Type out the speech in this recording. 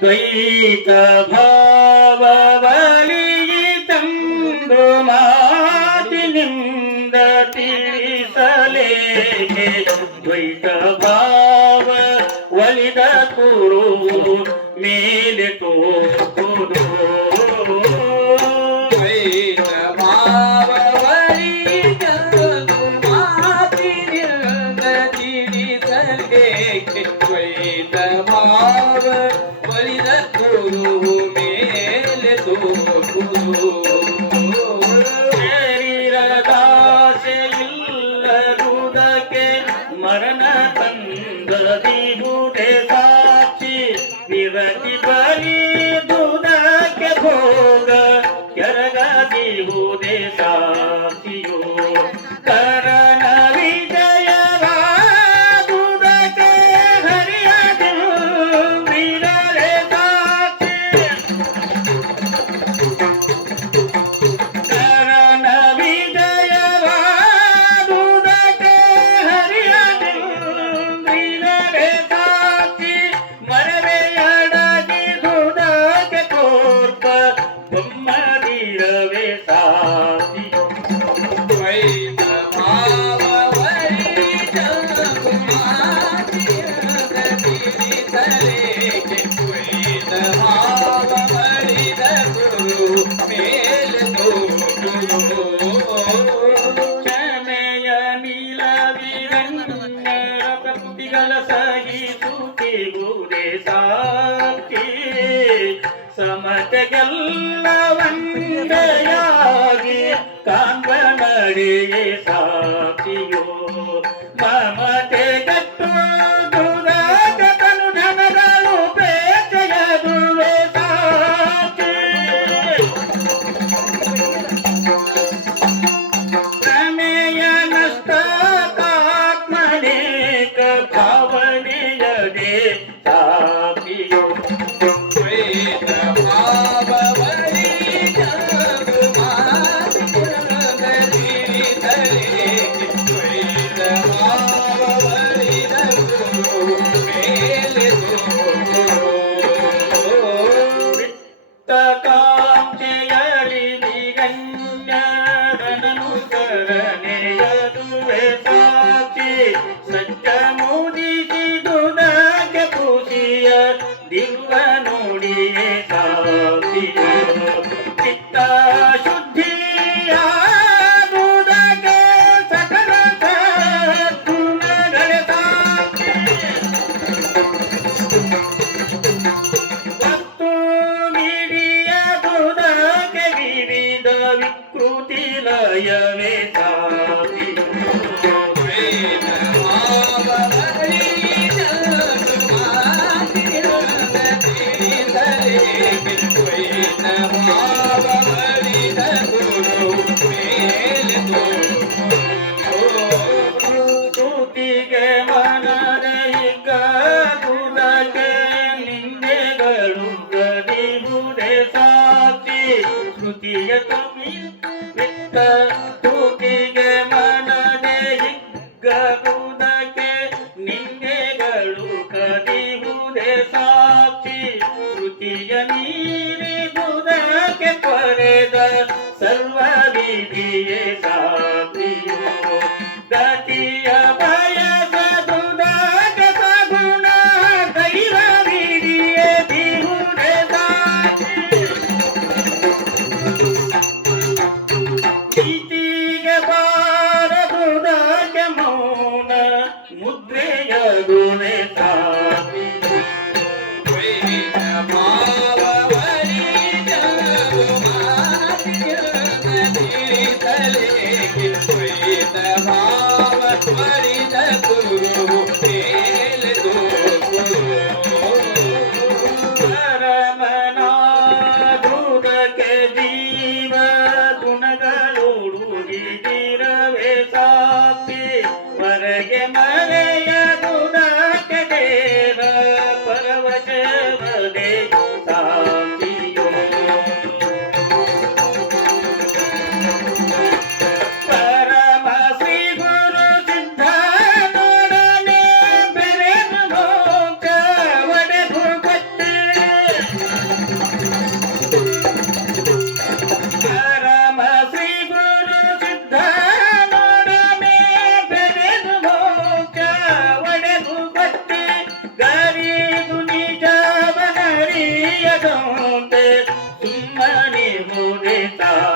துவைத்த பாவலியிதம்பு மாதி நிந்த தீசலே துவைத்த பா ಮರಣ ತಂದದಿ ಗೂಡೆ ಸಾಕ್ಷಿ ವಿರತಿ ಬಲಿ ದುದಕ್ಕೆ ಭೋಗ ಕೆರಗ ದಿಗುದೆ ಮತಗೆಲ್ಲ ಒಂದೆಯಾಗಿ ಕಾಂಗನಡಿಗೆ ಸಾ ಕಾಂಕ್ಷೆಯಲಿ ನಿಗಣ್ಯರನು ಕರಣೆಯದುವೆ ಸಾಕ್ಷಿ ಸಜ್ಜ ಮೂಡಿಸಿದು ನಗೆ ಪೂಜಿಯ ದಿವ್ವ ಶ್ರುತಿಯ ಕವಿ ಇತ್ತ ತೂಟಿಗೆ ಮನದೆ ಹಿಗ್ಗರುವುದಕ್ಕೆ ನಿಂಗೆಗಳು ಕದಿಯುವುದೇ ಸಾಕ್ಷಿ. ಶ್ರುತಿಯ ನೀರಿಗುವುದಕ್ಕೆ ಪರೆದ ಸರ್ವ ವಿಧಿಯೇ ಸಾಕ್ಷಿ. कले की भाव down.